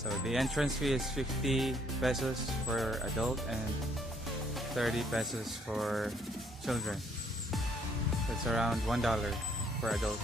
So the entrance fee is 50 pesos for adult and 30 pesos for children. That's around $1 per adult.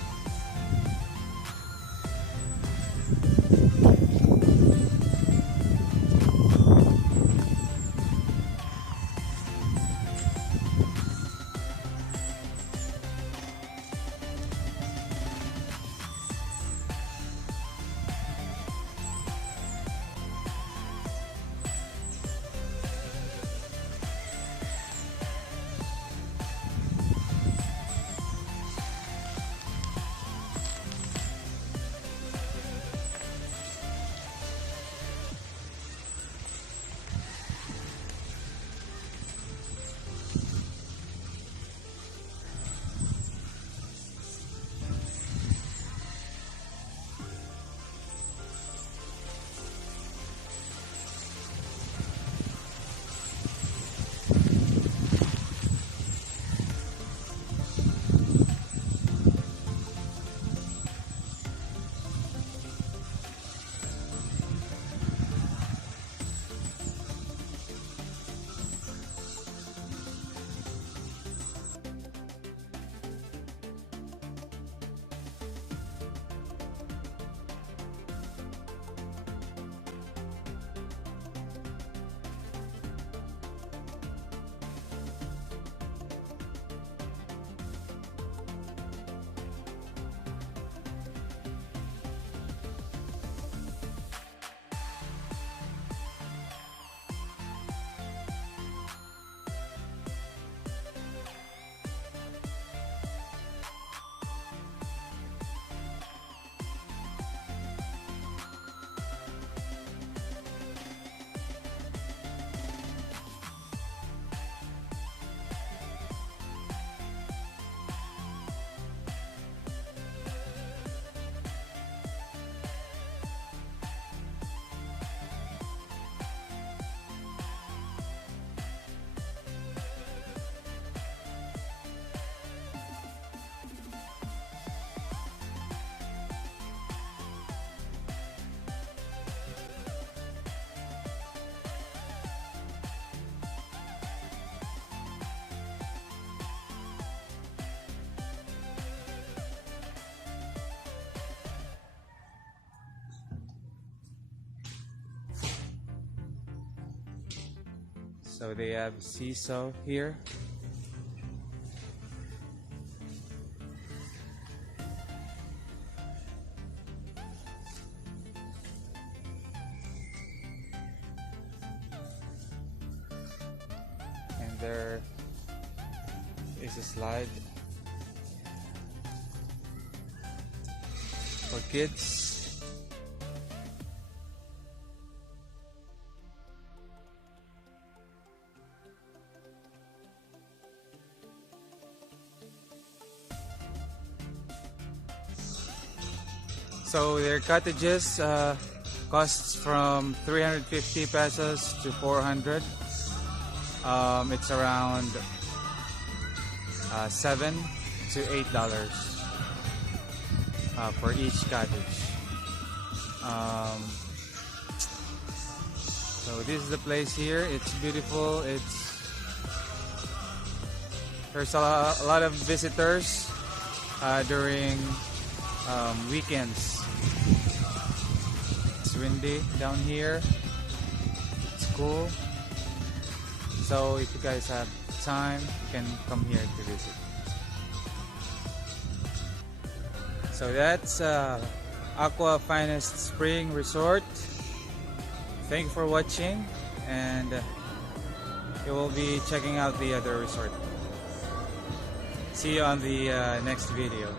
So they have seesaw here. And there is a slide for kids. So their cottages costs from 350 pesos to 400. It's around $7 to $8 for each cottage. So this is the place here. It's beautiful. There's a lot of visitors during weekends. It's windy down here. It's cool. So if you guys have time, you can come here to visit. So that's Aqua Finest Spring Resort. Thank you for watching, and you will be checking out the other resort. See you on the next video.